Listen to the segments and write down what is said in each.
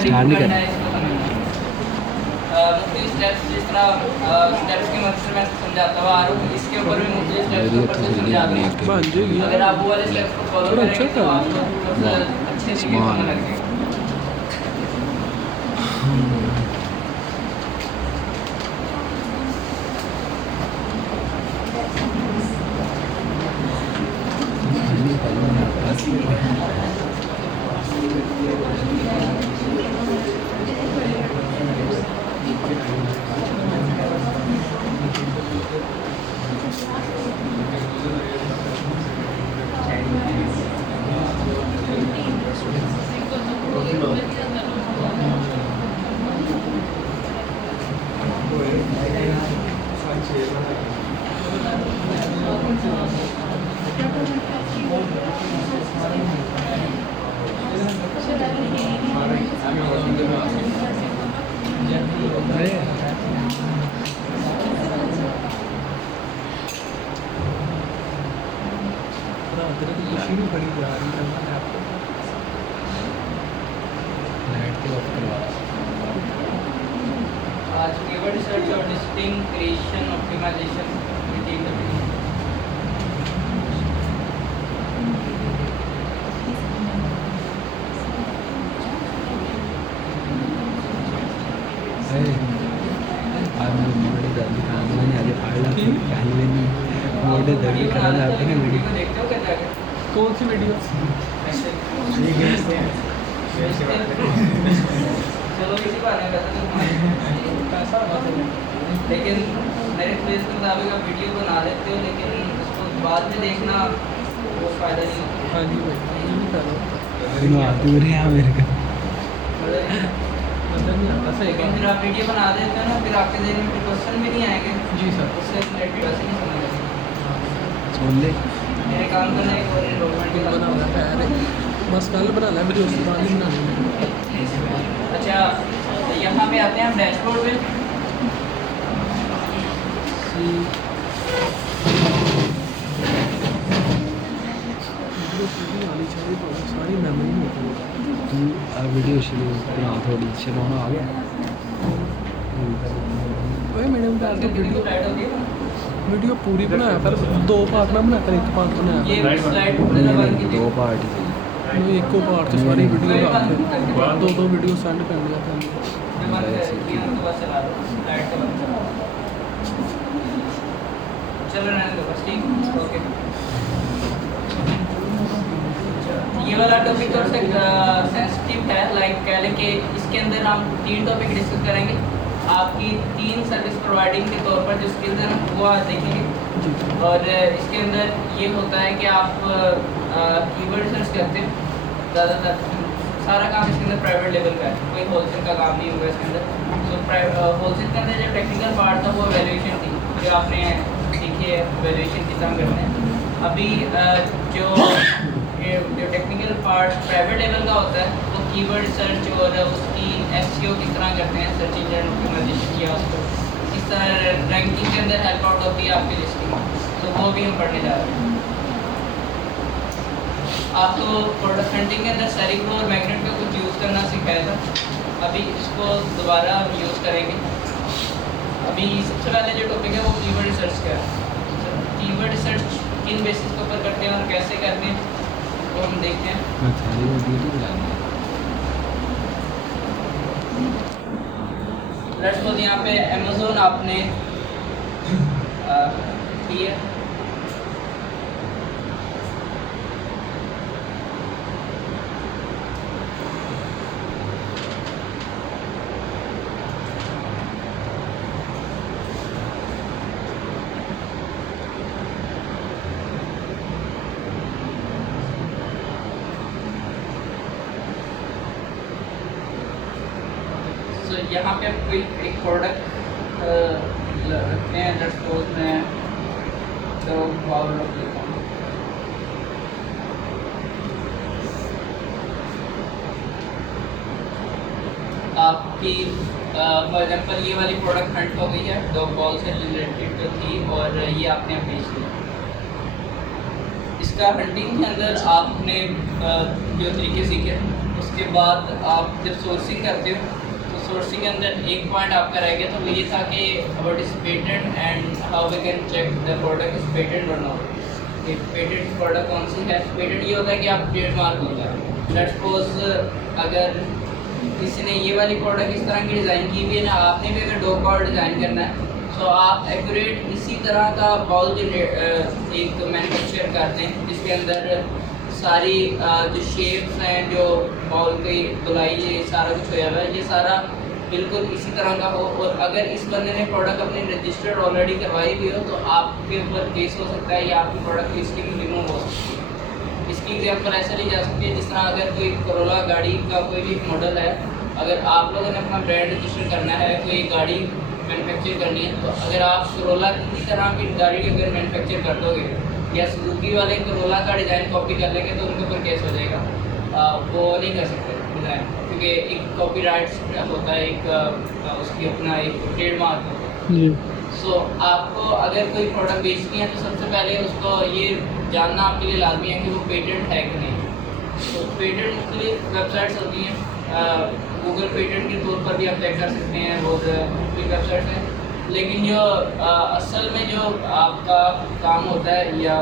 Start नहीं करना। मुख्तलिफ स्टेप्स जिस तरह स्टेप्स की मदद से मैं समझाता हुआ आ रहा हूँ, इसके ऊपर भी मुख्तलिफ स्टेप्स के ऊपर से समझा रही हूँ। अगर आप वो वाले स्टेप्स को फॉलो करेंगे तो आपको अच्छे तरीके से समझ लग जाएगा। आज कीवर्ड रिसर्च और लिस्टिंग क्रिएशन ऑप्टिमाइजेशन कौन सी वीडियो? चलो इसी बारे में लेकिन मेरे प्लेस के मुताबिक आप वीडियो बना लेते हो, लेकिन उसको बाद में देखना वो फ़ायदा नहीं होता। हाँ जी भाई, मेरे का मतलब नहीं आता सही लेकिन फिर आप वीडियो बना देते हो ना, फिर आपके दिन में क्वेश्चन भी नहीं आएंगे। जी सर। उससे रिलेटेड वैसे नहीं समझ आएगी। सुन ले मेरे काम करना एक और इन्वॉल्वमेंट के बना हुआ है बस कल बना लिया, फिर उसके बाद ही बनानी है। अच्छा, तो यहाँ पे आते हैं हम डैशबोर्ड पे। सारी मेमोरी होती है। तू वीडियो शुरू बना थोड़ी चलाना आ गया। वही मैंने बताया तो वीडियो स्लाइड होती है ना, वीडियो पूरी बनाया पर दो पार्ट में बनाकर एक पार्ट बनाया। ये स्लाइड पूरा बन के दो पार्ट एक को पार्ट से सारी वीडियो रख दो दो वीडियो सेंड कर दिया था। चलो रहने दो बस, ठीक, ओके। ये वाला टॉपिक थोड़ा सा सेंसिटिव है, लाइक कह लें कि इसके अंदर हम 3 टॉपिक डिस्कस करेंगे। आपकी 3 सर्विस प्रोवाइडिंग के तौर पर जो स्किल्स हैं वो आज देखेंगे। और इसके अंदर ये होता है कि आप कीवर्ड सर्च करते हैं ज़्यादातर। सारा काम इसके अंदर प्राइवेट लेवल का है, कोई होलसेल का काम नहीं होगा इसके अंदर। तो होलसेल के अंदर जो टेक्निकल पार्ट था वो वैल्यूएशन थी, जो आपने सीखी है वैल्यूएशन किस तरह करते हैं। अभी जो टेक्निकल पार्ट प्राइवेट लेवल का होता है वो कीवर्ड सर्च और उसकी एसईओ किस तरह करते हैं, सर्च इंजन ऑप्टिमाइजेशन किया उसको किस तरह रैंकिंग के अंदर हेल्प आउट होती है आपकी लिस्टिंग, तो वो भी हम पढ़ने जा रहे हैं। आपको प्रोडक्ट हंटिंग के अंदर सेरिको और मैग्नेट का कुछ यूज़ करना सिखाया था, अभी इसको दोबारा हम यूज़ करेंगे। अभी सबसे पहले जो टॉपिक है वो कीवर्ड रिसर्च का है। कीवर्ड रिसर्च किन बेसिस के ऊपर करते हैं और कैसे करते हैं तो हम देखते हैं। लेट्स सपोज यहाँ पे अमेज़न आपने की है, तो यहाँ पे कोई एक प्रोडक्ट रखते हैं। लेट्स सपोज मैं तो पावर रख लेता हूँ। आपकी फॉर एग्जाम्पल ये वाली प्रोडक्ट हंट हो गई है, डॉग बॉल से रिलेटेड थी और ये आपने बेच दिया। इसका हंटिंग के अंदर आपने जो तरीके सीखे उसके बाद आप जब सोर्सिंग करते हो तो सोर्सिंग के अंदर एक पॉइंट आपका रह गया, तो वो ये था कि what is patent and how we can check the product is patent और नॉट। कि पेटेंट प्रोडक्ट कौन सी है। पेटेंट ये होता है कि आप ट्रेडमार्क होता है। लेट्स सपोज अगर किसी ने ये वाली प्रोडक्ट इस तरह की डिज़ाइन की हुई है ना, आपने भी अगर डॉग पाउडर डिज़ाइन करना है तो आप एक्यूरेट इसी तरह का बाउल एक मैन्युफैक्चर करते हैं जिसके अंदर सारी जो शेप्स हैं, जो बाउल की धुलाई, ये सारा कुछ होया हुआ है, ये सारा बिल्कुल इसी तरह का हो। और अगर इस बंदे ने प्रोडक्ट अपनी रजिस्टर्ड ऑलरेडी करवाई हुई हो तो आपके ऊपर केस हो सकता है या आपकी प्रोडक्ट लिस्टिंग रिमूव हो सकती है। इसकी एग्जांपल ऐसे ली जा सकती है जिस तरह अगर कोई करोला गाड़ी का कोई भी मॉडल है, अगर आप लोगों ने अपना ब्रांड रजिस्टर करना है, कोई गाड़ी मैन्युफैक्चर करनी है, तो अगर आप करोला की तरह की गाड़ी अगर मैन्युफैक्चर कर दोगे या सुजुकी वाले करोला का डिज़ाइन कॉपी कर लेंगे तो उनके ऊपर केस हो जाएगा। वो नहीं कर सकते डिज़ाइन, क्योंकि एक कॉपीराइट होता है, एक उसकी अपना एक ट्रेडमार्क होता है। जी। सो आपको अगर कोई प्रोडक्ट बेचनी है तो सबसे पहले उसको ये जानना आपके लिए लाजमी है कि वो पेटेंट है कि नहीं। तो पेटेंट मुख्तलिफ वेबसाइट्स होती हैं, गूगल पेटेंट के तौर पर भी आप चेक कर सकते हैं और भी वेबसाइट्स हैं। लेकिन जो असल में जो आपका काम होता है या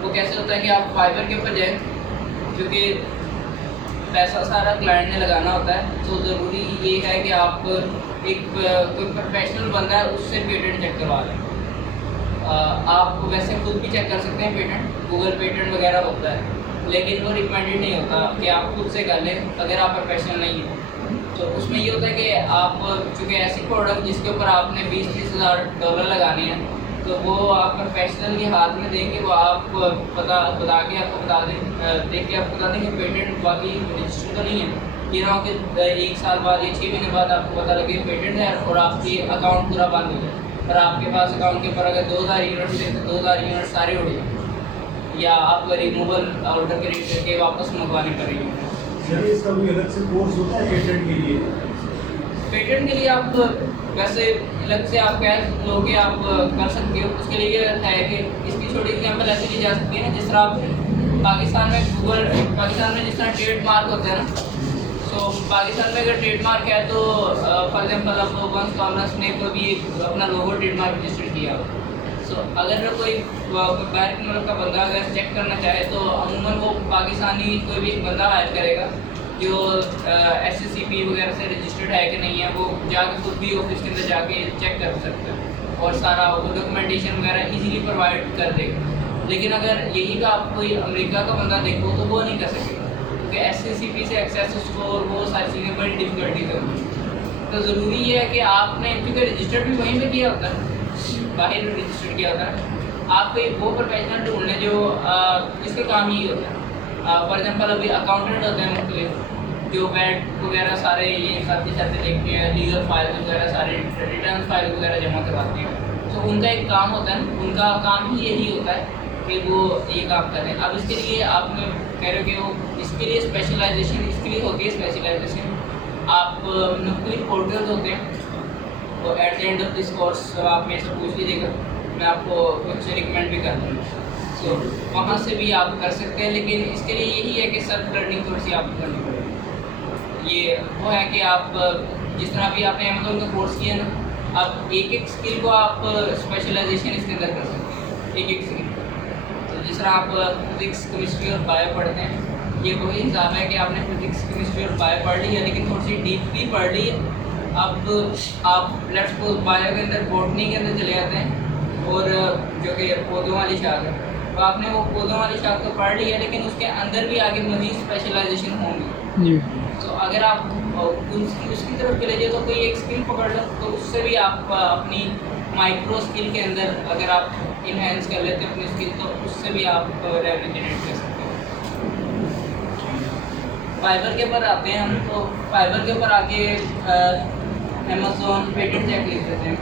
वो कैसे होता है कि आप फाइबर के ऊपर जाएं, क्योंकि पैसा सारा क्लाइंट ने लगाना होता है। तो ज़रूरी ये है कि आप एक कोई प्रोफेशनल बंदा है उससे पेटेंट चेक करवा लें। आप वैसे खुद भी चेक कर सकते हैं पेटेंट, गूगल पेटेंट वगैरह होता है, लेकिन वो रिकमेंडेड नहीं होता कि आप खुद से कर लें अगर आप प्रोफेशनल नहीं हैं। तो उसमें ये होता है कि आप चूँकि ऐसी प्रोडक्ट जिसके ऊपर आपने 20-30 हज़ार डॉलर लगाने हैं, तो वो आप प्रोफेशनल के हाथ में देंगे, वो आप बता के आपको बता दें, देख के आपको बता दें कि पेटेंट बाकी रजिस्टर तो नहीं है। ये ना हो कि 1 साल बाद या 6 महीने बाद आपको पता लगे पेटेंट है और आपकी अकाउंट पूरा बंद हो जाए और आपके पास अकाउंट के ऊपर अगर 2000 यूनिट थे तो 2000 यूनिट सारे उड़ जाए या आपको रिमूवल ऑर्डर क्रिएट करके वापस मंगवाने पड़ेंगे। सर इसका कोई अलग से कोर्स होता है पेटेंट के लिए? पेटेंट के लिए आप वैसे अलग से आप कह लो कि आप कर सकते हो। उसके लिए ये है कि इसकी छोटी एग्जांपल ऐसे ली जा सकती है ना, जिस तरह आप पाकिस्तान में जिस तरह ट्रेडमार्क होता है ना, तो पाकिस्तान में अगर ट्रेडमार्क है तो फॉर एग्जांपल अब वंस कॉमर्स ने कोई अपना लोगो ट्रेडमार्क रजिस्टर किया। सो अगर कोई बाहर के मुल्क का बंदा अगर चेक करना चाहे तो अमूमन वो पाकिस्तानी कोई भी बंदा हायर करेगा जो SCCP वगैरह से रजिस्टर्ड है कि नहीं है, वो जाके खुद भी ऑफिस के अंदर जाके चेक कर सकते हैं और सारा वो डॉक्यूमेंटेशन वगैरह इजीली प्रोवाइड कर देगा। लेकिन अगर यही का आप कोई अमेरिका का बंदा देखो तो वो नहीं कर सकेगा, क्योंकि SCCP से एक्सेस स्कोर वो सारी चीज़ें बड़ी डिफिकल्टीज होती। तो ज़रूरी ये है कि आपने, क्योंकि रजिस्टर्ड भी वहीं पर किया होता है, बाहर रजिस्टर किया होता है, आप कोई वो प्रोफेशनल ढूंढ लें जो इसका काम ही होता है। फॉर एग्जांपल अभी अकाउंटेंट होते हैं मुख्तलिफ, जो बैट वगैरह सारे ये साथ देखते हैं, लीगल फाइल वगैरह सारे रिटर्न फाइल वगैरह जमा करवाते हैं। तो उनका एक काम होता है, उनका काम ही यही होता है कि वो ये काम करें। अब इसके लिए आपने कह रहे हो कि वो इसके लिए स्पेशलाइजेशन इसके लिए होती है स्पेशलाइजेशन। आप मुख्तलिफ पोर्टल्स होते हैं, तो at the end of this course आप मेरे से पूछ लीजिएगा, मैं आपको कुछ रिकमेंड भी कर दूँगा। तो वहाँ से भी आप कर सकते हैं, लेकिन इसके लिए यही है कि सेल्फ लर्निंग थोड़ी सी आपको करनी पड़ेगी। ये वो है कि आप जिस तरह भी आपने अमेज़न का कोर्स किया ना, आप एक स्किल को आप स्पेशलाइजेशन इसके अंदर कर सकते हैं, एक स्किल। तो जिस तरह आप फिजिक्स, केमिस्ट्री और बायो पढ़ते हैं, ये वही हिसाब है कि आपने फिजिक्स, केमिस्ट्री और बायो पढ़ ली है, लेकिन थोड़ी सी डीपली पढ़ ली है। अब आप लेट्स सपोज बायो के अंदर बॉटनी के अंदर चले जाते हैं और जो कि पौधों वाली शाख है, तो आपने वो पौधों वाली शाख तो पढ़ ली है, लेकिन उसके अंदर भी आगे मज़ीद स्पेशलाइजेशन होंगी। तो अगर आप उसकी तरफ चले जाए तो कोई एक स्किल पकड़ लो, तो उससे भी आप अपनी माइक्रो स्किल के अंदर अगर आप इन्हेंस कर लेते हो अपनी स्किल, तो उससे भी आप रेवेन्यू जनरेट कर सकते हो। फाइबर के ऊपर आते हैं हम, तो फाइबर के ऊपर आके अमेज़न पेटेंट चेक लिख देते हैं।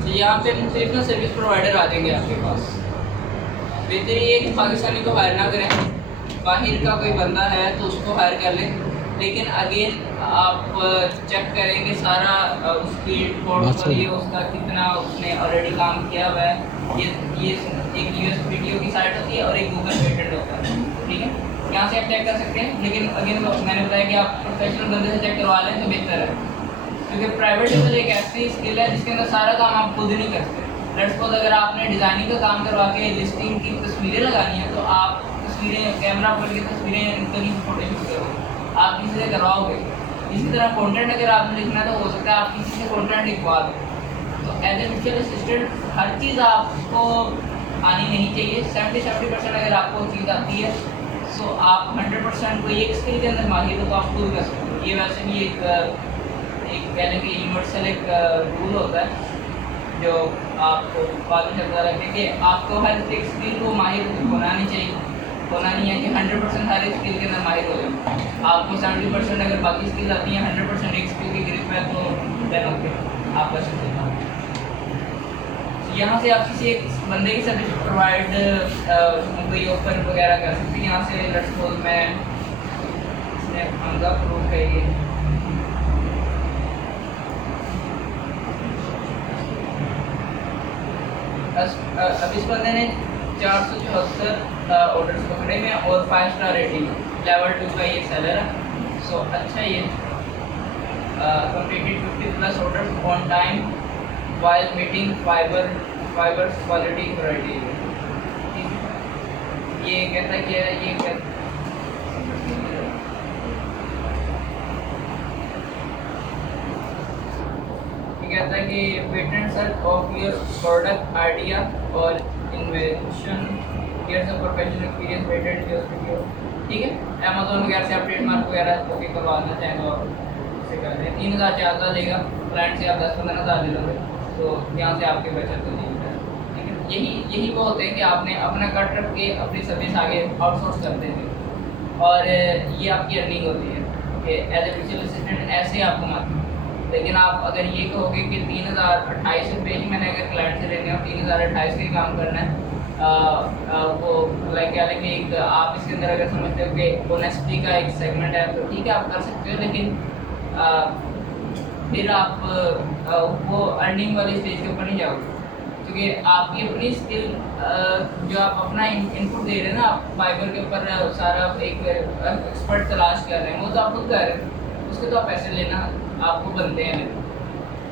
तो यहाँ पे मुख्तलिफ ना सर्विस प्रोवाइडर आ जाएंगे आपके पास। बेहतर ये है कि पाकिस्तानी को हायर ना करें, बाहर का कोई बंदा है तो उसको हायर कर लें, लेकिन अगेन आप चेक करें कि सारा उसकी पोर्टफोलियो उसका कितना उसने ऑलरेडी काम किया हुआ है, ये एक यूएसपीटीओ की साइट होती है और एक गूगल पेटेंट होता है, ठीक है। यहाँ से आप चेक कर सकते हैं, लेकिन अगेन मैंने बताया कि आप प्रोफेशनल बंदे से चेक करवा लें तो बेहतर है, क्योंकि प्राइवेट लेवल एक ऐसी स्किल है जिसके अंदर सारा काम आप खुद नहीं कर सकते। लेट्स सपोज अगर आपने डिज़ाइनिंग का काम करवा के लिस्टिंग की तस्वीरें लगानी है तो आप तस्वीरें कैमरा पर की तस्वीरें इनकी फोटो शूट करोगे, आप किसी से करवाओगे। इसी तरह कंटेंट अगर आपने लिखना है तो हो सकता है आप किसी से कंटेंट लिखवा दें। तो एज ए वर्चुअल असिस्टेंट हर चीज़ आपको आनी नहीं चाहिए। 70% अगर आपको चीज़ आती है तो आप 100% कोई एक स्किल के अंदर माहिर हो तो आप खुद कर सकते हो। ये वैसे भी एक कहने की यूनिवर्सल एक रूल होता है जो आपको बाद में चलता रहता है कि आपको हर एक स्किल को माहिर होना नहीं चाहिए। होना नहीं है कि 100% हर एक स्किल के अंदर माहिर हो जाए। आपको 70% अगर बाकी स्किल आती हैं, 100% एक स्किल की ग्रिप है तो देन ओके आप कर सकते हैं। यहाँ से आप किसी एक बंदे की सर्विस प्रोवाइड कोई ऑफर वगैरह कर सकते हैं। यहाँ से लेट्स सपोज मैं इसने हमजा प्रूफ है ये, अब इस बंदे ने 474 ऑर्डर्स पकड़े में और 5 स्टार रेटिंग, लेवल 2 का ये सेलर है। सो अच्छा ये completed 50+ orders on time while meeting fibers quality criteria। ये कहता है कि ये कहता है कि patent search of your product idea और invention, years of professional experience, patent USPTO, ठीक है। अमेजोन वगैरह से आप ट्रेडमार्क वगैरह ओके करवाना चाहें तो उसे कर दें। 3,000 लेगा, क्लाइंट से आप 10-15 हज़ार ले लोगे तो यहाँ से आपकी बचत हो जाएगी, ठीक है। यही वो होते हैं कि आपने अपना कट रख के अपनी सर्विस आगे आउटसोर्स कर देंगे और ये आपकी अर्निंग होती है कि एज ए वर्चुअल असिस्टेंट ऐसे आप कमाते हैं। लेकिन आप अगर ये कहोगे कि 3,028 रुपये ही मैंने अगर क्लाइंट से लेने और 3,028 का ही काम करना है, वो लाइक क्या लेंगे एक आप इसके अंदर अगर समझते हो कि ऑनेस्टी का एक सेगमेंट है तो ठीक है आप कर सकते हो, लेकिन फिर आप वो अर्निंग वाली स्टेज के ऊपर नहीं जाओगे, क्योंकि आपकी अपनी स्किल जो आप अपना इनपुट दे रहे हैं ना, आप फाइबर के ऊपर सारा एक एक्सपर्ट तलाश कर रहे हैं, वो तो आप खुद कर रहे हैं, उसके तो आप पैसे लेना आपको बनते हैं।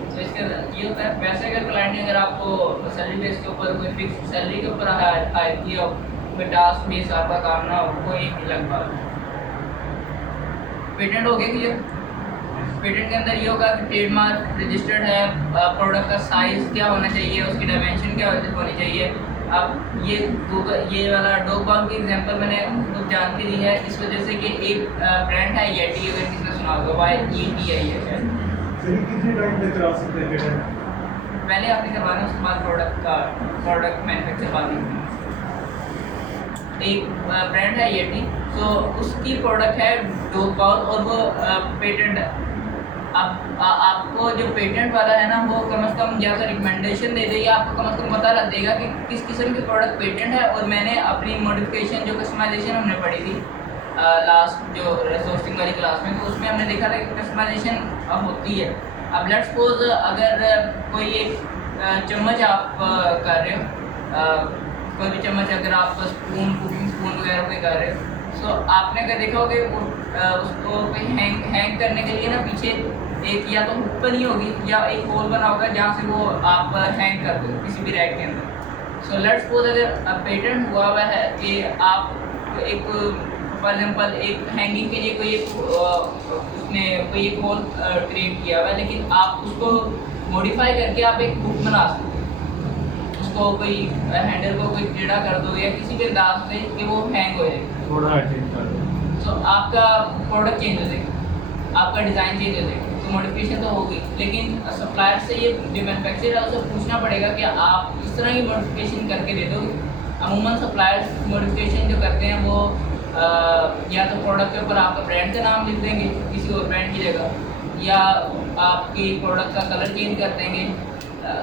तो इसके ये होता है पैसे अगर क्लाइंट ने अगर आपको सैलरी बेस के ऊपर कोई फिक्स सैलरी के ऊपर हायर किया हो, कोई टास्क बेस आपका काम ना हो, कोई एक अलग बात। पेटेंट हो गया क्लियर। पेटेंट के अंदर ये होगा कि ट्रेडमार्क रजिस्टर्ड है, प्रोडक्ट का साइज़ क्या होना चाहिए, उसकी डायमेंशन क्या होनी चाहिए। अब ये वाला डॉग बाउल की एग्जांपल मैंने खुद जान के दी है इस वजह से कि एक ब्रांड है येटी, अगर किसी ने सुना होगा YETI है शायद। कितने टाइम तक करा सकते हैं पेटेंट? पहले आपने करवाना, उसके बाद प्रोडक्ट मैन्युफैक्चर करवाना। एक ब्रांड है येटी, तो उसकी प्रोडक्ट है डॉग बाउल और वो पेटेंट है। अब आपको जो पेटेंट वाला है ना, वो कम से कम या तो रिकमेंडेशन दे देगा, आपको कम से कम पता लग देगा कि किस किस्म की प्रोडक्ट पेटेंट है। और मैंने अपनी मॉडिफिकेशन जो कस्टमाइजेशन हमने पढ़ी थी लास्ट जो रिसोर्सिंग वाली क्लास में, तो उसमें हमने देखा था कि कस्टमाइजेशन अब होती है। अब लेट्स सपोज अगर कोई एक चम्मच आप कर रहे हो, कोई भी चम्मच अगर आप स्पून, कुकिंग स्पून वगैरह कोई कर रहे हो, तो आपने अगर देखा होगा उसको कोई हैंग करने के लिए ना पीछे एक या तो हुक बनी होगी या एक होल बना होगा जहाँ से वो आप हैंग कर दो किसी भी रैक के अंदर। सो लेट्स सपोज अगर पेटेंट हुआ हुआ है कि आप एक फॉर एग्जांपल एक हैंगिंग के लिए कोई एक उसने कोई एक होल क्रिएट किया हुआ है, लेकिन आप उसको मॉडिफाई करके आप एक हुक बना सकते हो। उसको कोई हैंडल को कोई टेढ़ा कर दो या किसी भी अंदाज से कि वो हैंग हो जाए, थोड़ा एडिट कर दो, तो आपका प्रोडक्ट चेंज हो जाएगा, आपका डिज़ाइन चेंज हो जाएगा। तो मॉडिफिकेशन तो होगी, लेकिन सप्लायर से ये जो मैन्युफैक्चरर है उसे पूछना पड़ेगा कि आप इस तरह की मॉडिफिकेशन करके दे दोगे। अमूमन सप्लायर्स मॉडिफिकेशन जो करते हैं वो या तो प्रोडक्ट के ऊपर आपका ब्रांड का नाम लिख देंगे किसी और ब्रांड की जगह, या आपकी प्रोडक्ट का कलर चेंज कर देंगे।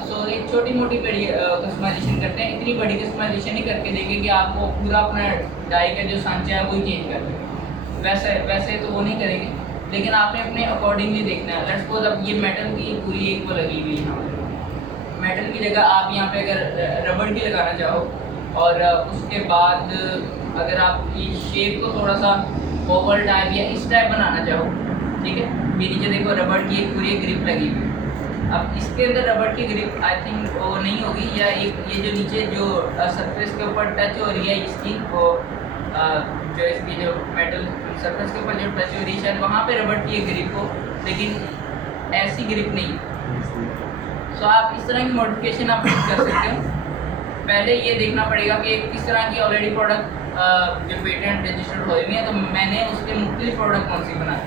सो एक छोटी मोटी बड़ी कस्टमाइजेशन करते हैं, इतनी बड़ी कस्टमाइजेशन नहीं करके देंगे कि आपको पूरा अपना डाई का जो सांचा है वही चेंज कर देंगे। वैसे तो वो नहीं करेंगे, लेकिन आपने अपने अकॉर्डिंगली देखना है। लेट्स सपोज अब ये मेटल की पूरी एक वो लगी हुई है, मेटल की जगह आप यहाँ पे अगर रबड़ की लगाना चाहो और उसके बाद अगर आप इस शेप को थोड़ा सा ओवल टाइप या इस टाइप बनाना चाहो, ठीक है, ये नीचे देखो रबड़ की एक पूरी ग्रिप लगी हुई है। अब इसके अंदर रबड़ की ग्रिप आई थिंक वो नहीं होगी, या एक ये जो नीचे जो सरफेस के ऊपर टच हो रही है इसकी, वो जो इसकी जो मेटल सरफेस के ऊपर जो टच हो रही है शायद वहाँ पे रबड़ की एक ग्रिप हो, लेकिन ऐसी ग्रिप नहीं है। सो आप इस तरह की मॉडिफिकेशन आप कर सकते हो। पहले ये देखना पड़ेगा कि किस तरह की ऑलरेडी प्रोडक्ट जो पेटेंट रजिस्टर्ड हुई है, तो मैंने उसके मुख्तलिफ प्रोडक्ट कौन सी बनाए,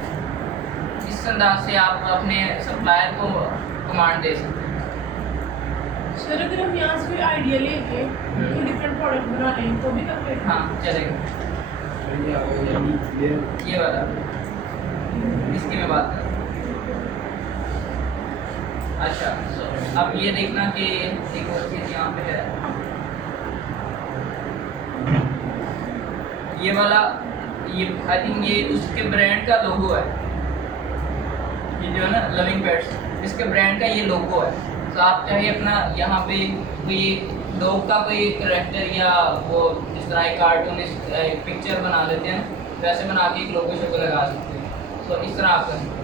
इस अंदाज से आप अपने सप्लायर को कमांड दे सकते हैं। सर अगर हम यहाँ से आइडिया लेके डिफरेंट प्रोडक्ट बना लें तो भी करते हैं? हाँ चलेगा, ये वाला इसकी मैं बात कर रहा हूँ। अच्छा, तो अब ये देखना कि एक और चीज़ यहाँ पे है, ये वाला, ये आई थिंक ये उसके ब्रांड का लोगो है, ये जो है ना लविंग पेट्स, इसके ब्रांड का ये लोगो है। तो आप चाहे अपना यहाँ पे कोई डॉग का कोई करेक्टर या वो जिस तरह एक कार्टूनिस्ट पिक्चर बना लेते हैं, वैसे बना के एक लोगो शोगो लगा सकते हैं। तो इस तरह आप कर सकते हैं।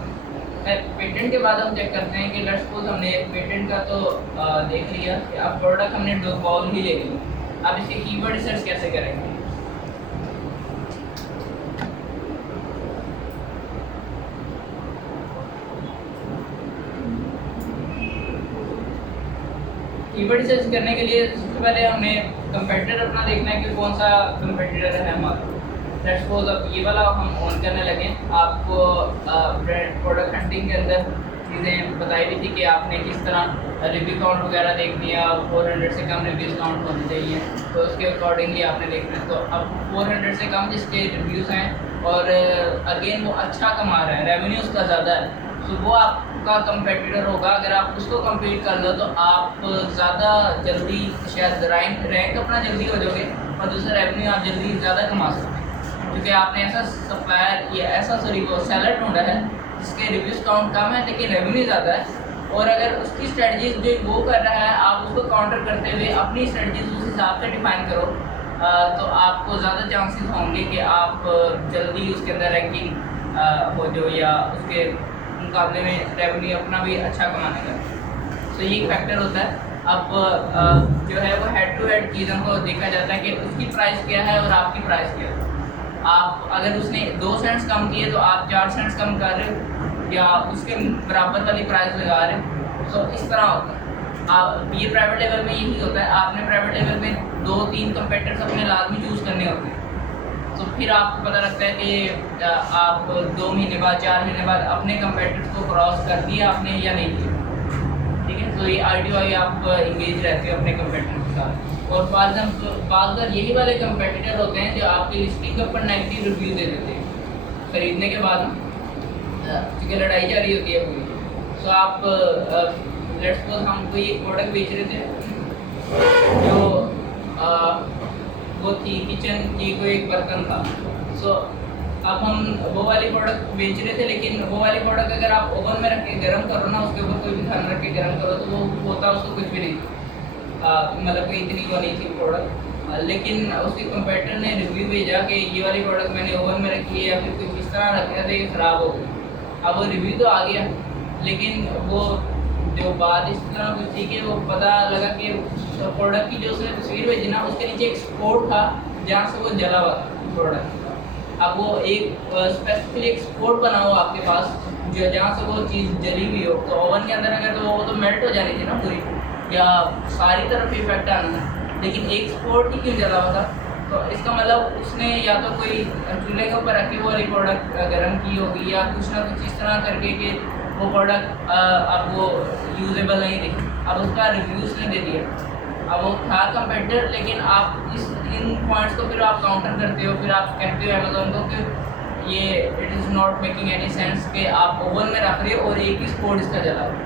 पेटेंट के बाद हम चेक करते हैं कि लेट्स सपोज हमने पेटेंट का तो देख लिया कि अब प्रोडक्ट हमने डॉग बॉल ही ले लिया, अब इसके कीवर्ड रिसर्च कैसे करेंगे। कीवर्ड रिसर्च करने के लिए सबसे पहले हमें कंपेटिटर अपना देखना है कि कौन सा कंपेटिटर है हमारा। लेट्स सपोज अब ये वाला हम ऑन करने लगे, आपको प्रोडक्ट हंटिंग के अंदर चीज़ें बताई भी थी कि आपने किस तरह रिव्यू काउंट वगैरह देख दिया, 400 से कम रिव्यूज़ काउंट होने चाहिए, तो उसके अकॉर्डिंगली आपने देखना है। तो अब 400 से कम जिसके रिव्यूज़ हैं और अगेन वो अच्छा कमा रहा है, रेवेन्यू उसका ज़्यादा है, तो वो आपका कंपेटिटर होगा। अगर आप उसको कम्पीट कर लो तो आप ज़्यादा जल्दी शायद रैंक अपना जल्दी हो जाओगे और दूसरा रेवेन्यू आप जल्दी ज़्यादा कमा सकते हैं, क्योंकि आपने ऐसा सप्लायर या ऐसा वो सेलर ढूंढा है जिसके रिव्यूज़ काउंट कम है लेकिन रेवेन्यू ज़्यादा है। और अगर उसकी स्ट्रेटजीज जो वो कर रहा है आप उसको काउंटर करते हुए अपनी स्ट्रेटजीज उस हिसाब से डिफाइन करो, तो आपको ज़्यादा चांसेस होंगे कि आप जल्दी उसके अंदर रैंकिंग हो जो, या उसके मुकाबले में रेवेन्यू अपना भी अच्छा कमाने का। तो ये एक फैक्टर होता है। अब जो है वो हेड टू हेड चीज़ों को देखा जाता है कि उसकी प्राइस क्या है और आपकी प्राइस क्या है। आप अगर उसने 2 सेंट्स कम किए तो आप 4 सेंट्स कम कर रहे हो या उसके बराबर वाली प्राइस लगा रहे हो, तो इस तरह होता है। आप ये प्राइवेट लेवल में यही होता है, आपने प्राइवेट लेवल में 2-3 कंपेटिटर्स अपने लाजमी चूज़ करने होते हैं, तो फिर आपको पता लगता है कि आप 2 महीने बाद 4 महीने बाद अपने कंपेटिटर्स को क्रॉस कर दिया आपने या नहीं किया, ठीक है। तो ये RTOI आप इंगेज रहते हो अपने कंपेटिटर के साथ। और बाज़ यही वाले कंपेटिटर होते हैं जो आपकी लिस्टिंग के ऊपर नेगेटिव रिव्यू दे देते हैं खरीदने के बाद, क्योंकि लड़ाई जारी होती है पूरी। सो आप लेट्स सपोज हम कोई एक प्रोडक्ट बेच रहे थे जो वो थी किचन की कोई एक बर्तन था। सो अब हम वो वाली प्रोडक्ट बेच रहे थे, लेकिन वो वाली प्रोडक्ट अगर आप ओवन में रख के गर्म करो ना, उसके ऊपर कोई भी खाना रख के गर्म करो तो वो होता उसको कुछ भी नहीं, मतलब कोई इतनी वो नहीं थी प्रोडक्ट। लेकिन उसके कंपेटिटर ने रिव्यू भेजा कि ये वाली प्रोडक्ट मैंने ओवन में रखी है या फिर कुछ इस तरह रखा था ये ख़राब हो गई। अब वो रिव्यू तो आ गया, लेकिन वो जो बात इस तरह कुछ थी कि वो पता लगा कि प्रोडक्ट की जो उसने तस्वीर भेजी ना, उसके नीचे एक स्पॉट था जहाँ से वो जला हुआ था प्रोडक्ट। अब वो एक स्पेसिफिकली एक स्पॉट बना हुआ आपके पास जो जहाँ से वो चीज़ जली हुई हो, तो ओवन के अंदर अगर तो वो तो मेल्ट हो जानी थी ना पूरी, या सारी तरफ इफेक्ट आना था, लेकिन एक स्पॉट ही क्यों जला हुआ था? तो इसका मतलब उसने या तो कोई चूल्हे के ऊपर रखी वो वाली प्रोडक्ट गर्म की होगी, या कुछ ना कुछ इस तरह करके कि वो प्रोडक्ट अब वो यूजेबल नहीं थी। अब उसका रिव्यू उसने दे दिया, अब वो था कंपेटिटर, लेकिन आप इन पॉइंट्स को फिर आप काउंटर करते हो, फिर आप कहते हो अमेज़ॉन को कि ये it is not making any sense कि आप ओवन में रख रहे हो और एक ही स्पॉट इसका जला हो।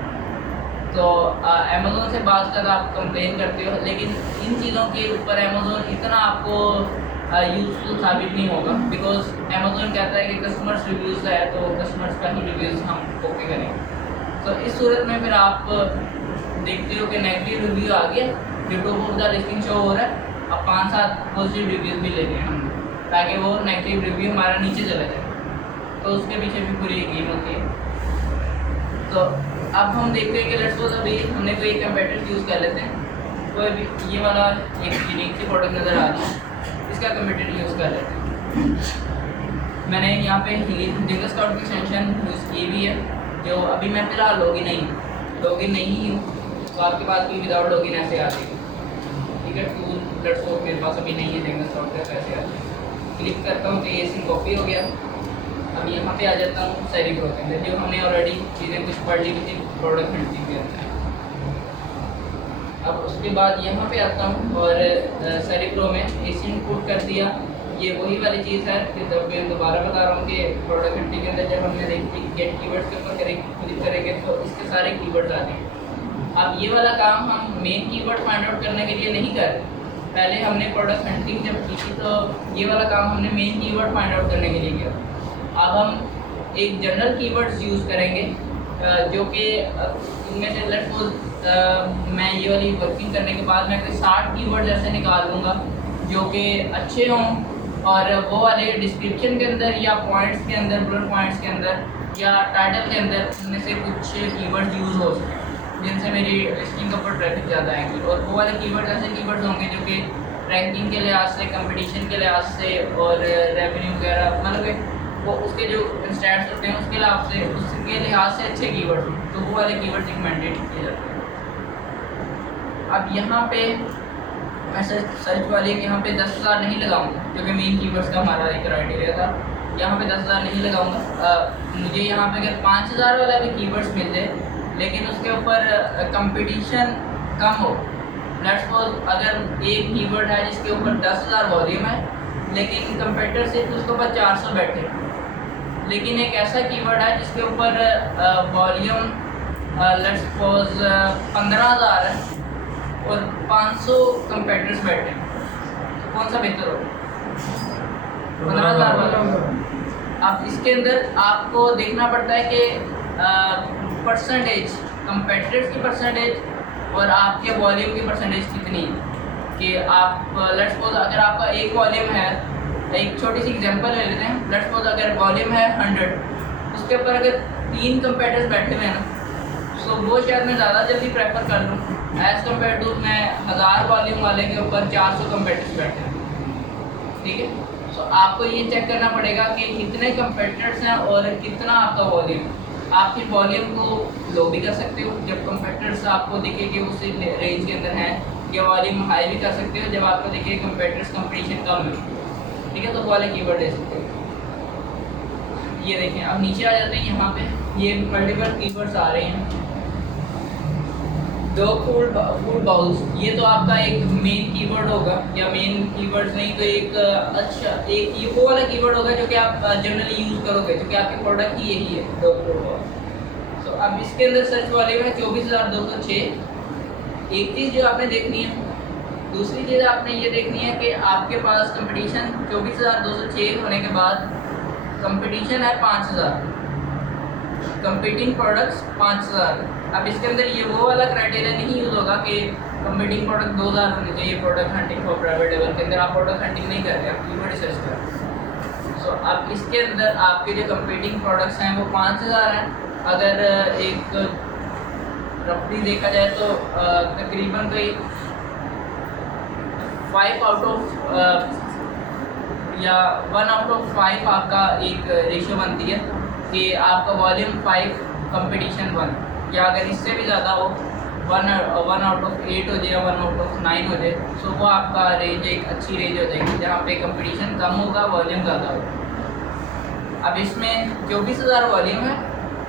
तो अमेज़ॉन से बात कर आप कंप्लेन करते हो, लेकिन इन चीज़ों के ऊपर अमेज़ॉन इतना आपको यूज़फुल साबित नहीं होगा, बिकॉज अमेज़ॉन कहता है कि कस्टमर्स रिव्यूज़ है तो कस्टमर्स का ही रिव्यूज़ हम ओके करेंगे। तो इस सूरत में फिर आप देखते हो कि नेगेटिव रिव्यू आ गया, जो top of the listing show हो रहा है, अब 5-7 पॉजिटिव रिव्यूज़ भी ले लें हम, ताकि वो नेगेटिव रिव्यू हमारा नीचे चला जाए। तो उसके पीछे भी पूरी गेम होती है। तो अब हम देखते हैं कि लेट्स सपोज अभी हमने कोई कंप्यूटर यूज़ कर लेते हैं, कोई भी ये वाला एक यूनिक सी प्रोडक्ट नज़र आ रही है, इसका कंप्यूटर यूज़ कर लेते हैं। मैंने यहाँ पे जिंगल स्काउट की एक्सटेंशन यूज़ की हुई है, जो अभी मैं फ़िलहाल लॉगिन नहीं हूँ, तो आपके पास भी विदाउट लॉगिन ऐसे आ जाएगी, ठीक है। टूल लेट्स सपोज मेरे पास अभी नहीं है जिंगल स्काउट का, ऐसे आ जाएगी। क्लिक करता हूँ तो ये सिम कॉपी हो गया। अब यहाँ पे आ जाता हूँ सेरिप्रो के अंदर, जो हमने ऑलरेडी चीज़ें कुछ पढ़ ली थी प्रोडक्ट हंटिंग के अंदर। अब उसके बाद यहाँ पे आता हूँ और सेरिप्रो में एसिन पुट कर दिया। ये वही वाली चीज़ है कि जब मैं दोबारा बता रहा हूँ कि प्रोडक्ट हंटिंग के अंदर जब हमने देखी गेट कीवर्ड्स के ऊपर क्लिक करेंगे तो इसके सारे कीवर्ड्स आते हैं। अब ये वाला काम हम मेन कीवर्ड फाइंड आउट करने के लिए नहीं कर रहे, पहले हमने प्रोडक्ट हंटिंग जब की थी तो ये वाला काम हमने मेन कीवर्ड फाइंड आउट करने के लिए किया। अब हम एक जनरल कीवर्ड्स यूज़ करेंगे जो कि इनमें से लेट्स सपोज मैं ये वाली वर्किंग करने के बाद मैं कोई 60 कीवर्ड्स ऐसे निकाल लूँगा जो कि अच्छे हों और वो वाले डिस्क्रिप्शन के अंदर या पॉइंट्स के अंदर, बुलेट पॉइंट्स के अंदर या टाइटल के अंदर उनमें से कुछ कीवर्ड्स यूज़ हो सकें जिनसे मेरी लिस्टिंग के ऊपर ट्रैफिक ज़्यादा आएंगे। और वो वाले कीवर्ड ऐसे कीवर्ड्स होंगे जो कि रैंकिंग के लिहाज से, कंपटीशन के लिहाज से और रेवेन्यू वगैरह, मतलब कि वो उसके जो स्टैट्स होते हैं उसके लिहाज से अच्छे कीवर्ड हों, तो वो वाले कीवर्ड रिकमेंडेड किए जाते हैं। अब यहाँ पे मैं सर्च वाले यहाँ पे 10,000 नहीं लगाऊंगा क्योंकि मेन कीवर्ड्स का हमारा एक क्राइटेरिया था। यहाँ पे 10,000 नहीं लगाऊंगा। मुझे यहाँ पे अगर 5,000 वाला भी कीवर्ड्स मिल जाए लेकिन उसके ऊपर कंपटीशन कम हो, लेट्स सपोज अगर एक कीवर्ड है जिसके ऊपर 10,000 वॉल्यूम है लेकिन कंपेटिटर सिर्फ उसके ऊपर 400 बैठे, लेकिन एक ऐसा कीवर्ड है जिसके ऊपर वॉल्यूम लेट्स सपोज 15,000 है और 500 कंपेटिटर्स बैठे, तो कौन सा बेहतर होगा? 15,000 वाला। अब इसके अंदर आपको देखना पड़ता है कि परसेंटेज, कंपेटिटर्स की परसेंटेज और आपके वॉल्यूम की परसेंटेज कितनी है। कि आप लेट्स सपोज अगर आपका एक वॉल्यूम है, एक छोटी सी एग्जांपल ले लेते हैं, लेट्स सपोज अगर वॉल्यूम है 100, उसके ऊपर अगर 3 कंपेटिटर्स बैठे हुए हैं ना, सो वो शायद मैं ज़्यादा जल्दी प्रेफर कर लूँ एज़ कम्पेयर टू मैं 1000 वॉल्यूम वाले के ऊपर 400 कंपेटिटर्स बैठे हैं, ठीक है। सो आपको ये चेक करना पड़ेगा कि कितने कंपेटिटर्स हैं और कितना आपका वॉल्यूम है। आप फिर वॉल्यूम को लो भी कर सकते हो जब कंपेटिटर्स आपको दिखे कि उस रेंज के अंदर हैं, या वॉल्यूम हाई भी कर सकते हो जब आपको दिखे कंपेटिटर्स कंपटीशन कम है, ठीक है। तो वो वाले कीवर्ड दे सकते हो। ये देखें, अब नीचे आ जाते हैं, यहाँ पे ये मल्टीपल कीवर्ड्स आ रहे हैं। दो फूड बाउल्स, ये तो आपका एक मेन कीवर्ड होगा, या मेन कीवर्ड्स नहीं तो एक अच्छा एक ये वो वाला कीवर्ड होगा जो कि आप जनरली यूज़ करोगे, जो कि आपके प्रोडक्ट की यही है, दो फूड बाउल। तो अब इसके अंदर सर्च वाले में 24,206 एक चीज़ जो आपने देखनी है। दूसरी चीज़ आपने ये देखनी है कि आपके पास कंपटीशन 24,206 होने के बाद कंपटीशन है 5,000, कंपीटिंग प्रोडक्ट्स 5,000। अब इसके अंदर ये वो वाला क्राइटेरिया नहीं यूज़ होगा कि कंपीटिंग प्रोडक्ट 2,000 होने चाहिए product hunting for private level के अंदर। आप प्रोडक्ट हंटिंग नहीं कर रहे, आप कीवर्ड सर्च कर रहे हैं। सो अब इसके अंदर आपके जो कंपीटिंग प्रोडक्ट्स हैं वो 5,000 हैं। अगर एक रफली देखा जाए तो तकरीबन कोई 5 आउट ऑफ या 1 आउट ऑफ 5 आपका एक रेशियो बनती है कि आपका वॉल्यूम 5 कंपटीशन 1, या अगर इससे भी ज़्यादा हो 1 आउट ऑफ 8 हो जाए या 1 आउट ऑफ 9 हो जाए, सो वो आपका रेंज एक अच्छी रेंज हो जाएगी जहाँ पे कंपटीशन कम होगा, वॉल्यूम ज़्यादा होगा। अब इसमें 24,000 वॉल्यूम है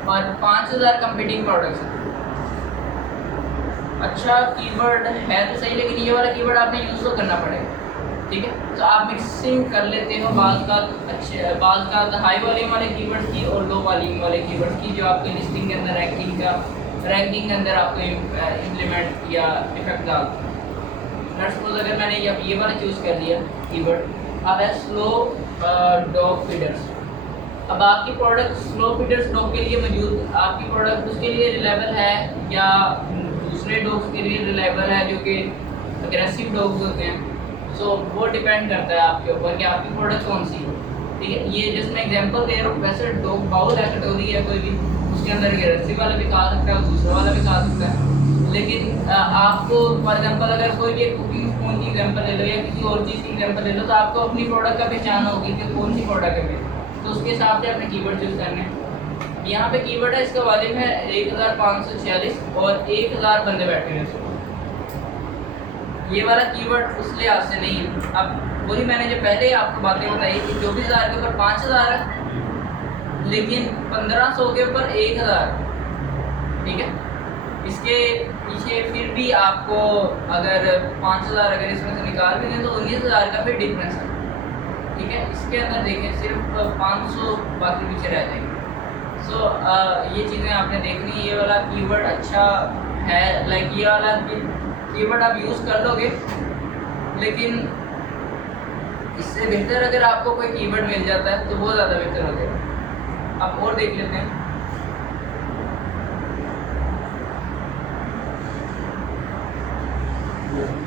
और 5,000 कंपीटिंग प्रोडक्ट्स हैं। अच्छा कीवर्ड है तो सही, लेकिन ये वाला कीवर्ड आपने यूज़ तो करना पड़ेगा, ठीक है। तो आप मिक्सिंग कर लेते हो बाज़ का हाई वॉल्यूम वाले कीवर्ड्स की और लो वॉल्यूम वाले कीवर्ड्स की, जो आपकी लिस्टिंग के अंदर रैंकिंग के अंदर आपको इम्प्लीमेंट या इफेक्ट डालते हैं। लेट्स सपोज अगर मैंने ये वाला चूज़ कर लिया कीवर्ड, अब है स्लो डॉग फीडर्स। अब आपकी प्रोडक्ट स्लो फीडर्स डॉग के लिए मौजूद, आपकी प्रोडक्ट उसके लिए रिलेबल है या दूसरे दूसरे डॉग्स के लिए रिलायबल है जो कि अग्रेसिव डॉग्स होते हैं। सो वो डिपेंड करता है आपके ऊपर कि आपकी प्रोडक्ट कौन सी है, ठीक है। ये जस्ट मैं एग्जांपल दे रहा हूँ। वैसे डॉग बाउल है, कैटेगरी है कोई भी, उसके अंदर अग्रेसिव वाला भी खा सकता है, दूसरा वाला भी खा सकता है। लेकिन आपको फॉर एग्जांपल अगर कोई भी एक कुकिंग स्पून की एग्जांपल ले लो या किसी और चीज़ की एग्जांपल ले लो, तो आपको अपनी प्रोडक्ट का पहचान होगी कि कौन सी प्रोडक्ट है मेरी, तो उसके हिसाब से अपने कीवर्ड चूज़ करने हैं। यहाँ पे कीवर्ड है, इसका वॉल्यूम है 1546 और 1000 बंदे बैठे हैं इसमें। ये वाला कीवर्ड उस लिहाज से नहीं है। अब वही मैंने जो पहले आपको बातें बताई कि 24,000 के ऊपर 5,000 है, लेकिन 1500 के ऊपर 1,000, ठीक है। इसके पीछे फिर भी आपको अगर 5,000 अगर इसमें से निकाल भी दें तो 19,000 का फिर डिफरेंस है, ठीक है। इसके अंदर देखें सिर्फ 500 बाकी पीछे रह जाएंगे। सो ये चीज़ें आपने देखनी है। ये वाला कीवर्ड अच्छा है, लाइक ये वाला कीवर्ड आप यूज़ कर लोगे, लेकिन इससे बेहतर अगर आपको कोई कीवर्ड मिल जाता है तो वो ज़्यादा बेहतर हो जाएगा। आप और देख लेते हैं।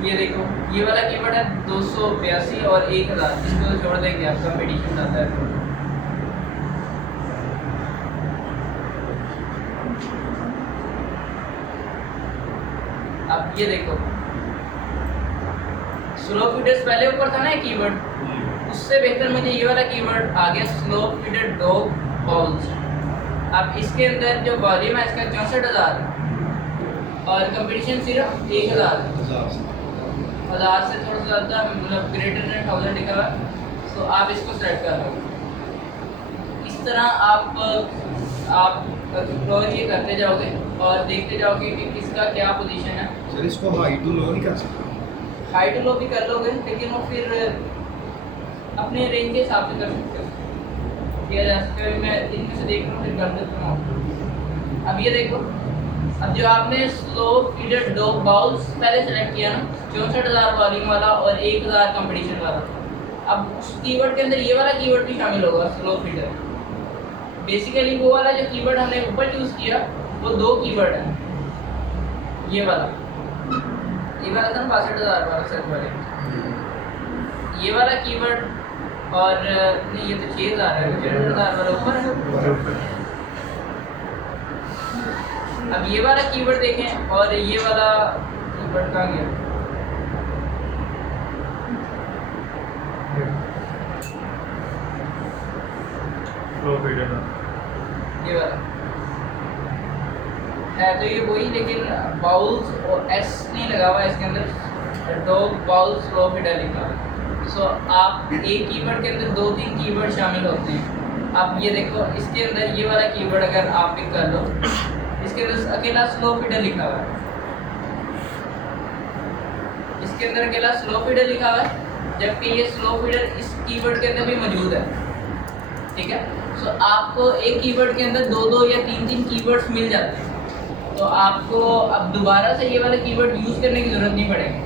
ये देखो, ये वाला कीवर्ड है 282 और 1000, इसको तो छोड़ देंगे, आपका कंपटीशन आता है। अब ये देखो, स्लो फीडर्स पहले ऊपर था ना ये कीवर्ड, उससे बेहतर मुझे ये वाला कीवर्ड आ गया, स्लो फीडर डॉग बाउल्स। अब इसके अंदर जो वॉल्यूम है इसका 64,000 और कंपटीशन सिर्फ 1,000 से थोड़ा सा ज़्यादा, मतलब ग्रेटर देन 1000 लिखा हुआ है। तो आप इसको सेलेक्ट कर लो। इस तरह आप एक्सप्लोर ये करते जाओगे और देखते जाओगे कि किसका क्या पोजीशन है। सर इसको हाई टू लो नहीं कर सकते? हाई टू लो भी कर लोगे, लेकिन वो फिर अपने रेंज के हिसाब से कर सकते हो, किया जा सकता है। मैं इनमें से देख रहा हूँ, फिर कर देता हूँ। अब ये देखो, अब जो आपने स्लो फीडर डॉग बाउल्स पहले सेलेक्ट किया ना, 64,000 वॉल्यूम वाला और 1,000 कंपटीशन वाला, अब उस कीवर्ड के अंदर ये वाला कीवर्ड भी शामिल होगा, स्लो फीडर। बेसिकली वो वाला जो कीवर्ड हमने ऊपर चूज़ किया वो 2 कीवर्ड है, ये वाला था 62,000 वाला सर्च वाले, ये वाला कीवर्ड, और नहीं ये तो 6,000 है, 64,000 वाला ऊपर है। अब ये वाला कीवर्ड देखें और ये वाला कीवर्ड कहाँ गया, ये वाला है, तो ये वही, लेकिन बाउल्स और एस नहीं लगा हुआ इसके अंदर, डॉग बाउल्स स्लो फीडर लिखा हुआ। सो आप एक कीवर्ड के अंदर 2-3 कीवर्ड शामिल होते हैं। आप ये देखो, इसके अंदर ये वाला कीवर्ड अगर आप पिक कर लो, इसके अंदर अकेला स्लो फीडर लिखा हुआ है, इसके अंदर अकेला स्लो फीडर लिखा हुआ है, जबकि ये स्लो फीडर इस कीवर्ड के अंदर भी मौजूद है, ठीक है। सो आपको एक कीवर्ड के अंदर 2-2 या 3-3 कीवर्ड्स मिल जाते हैं, तो आपको अब दोबारा से ये वाला कीवर्ड यूज़ करने की ज़रूरत नहीं पड़ेगी,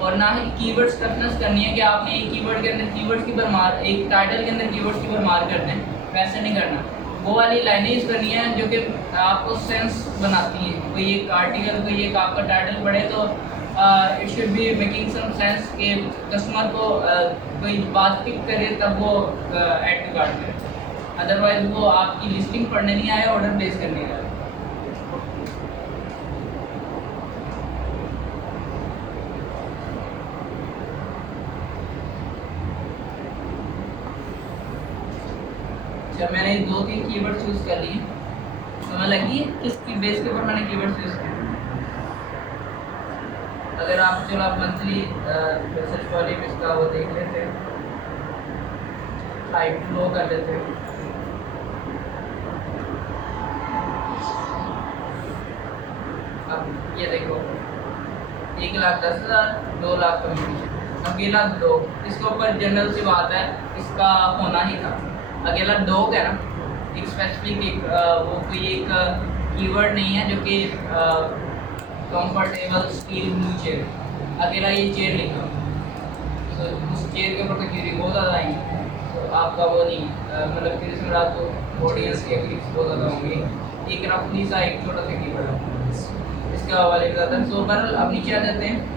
और ना ही कीवर्ड्स टफनेस करनी है कि आपने एक कीवर्ड के अंदर कीवर्ड्स की भरमार, एक टाइटल के अंदर कीवर्ड्स की भरमार करते हैं, वैसे नहीं करना। वो वाली लाइनें यूज़ करनी है जो कि आपको सेंस बनाती हैं। कोई एक आर्टिकल, कोई एक आपका टाइटल पढ़े तो it should be making some sense कि कस्टमर को कोई बात पिक करे तब वो ऐड टू कार्ट करे, अदरवाइज वो आपकी लिस्टिंग पढ़ने नहीं आए, ऑर्डर प्लेस करने आए। जब मैंने 2-3 कीवर्ड चूज़ कर लिए, समझ लगी किस बेस के ऊपर मैंने कीवर्ड चूज़ किया। अगर आप चलो आप मंथली रिसर्च वॉल्यूम इसका वो देख लेते हैं, हाई टू लो कर लेते हैं। अब ये देखो, 1,10,000, 2 लाख कंपटीशन, अकेला डॉग, इसके ऊपर जनरल सी बात है, इसका होना ही था। अकेला डॉग है ना, एक स्पेसिफिक एक वो कोई एक कीवर्ड नहीं है जो कि कंफर्टेबल स्टील ब्लू चेयर, अकेला ये चेयर लिखा, तो उस चेयर के ऊपर तो क्यूरी बहुत ज़्यादा आएंगी, तो आपका वो नहीं, मतलब फिर इसमें रात को ऑडियंस के क्लिक्स बहुत ज़्यादा होंगे। एक रफली सा एक छोटा सा कीवर्ड है, इसके हवाले का था। सो बहरहाल अब नीचे आ जाते हैं।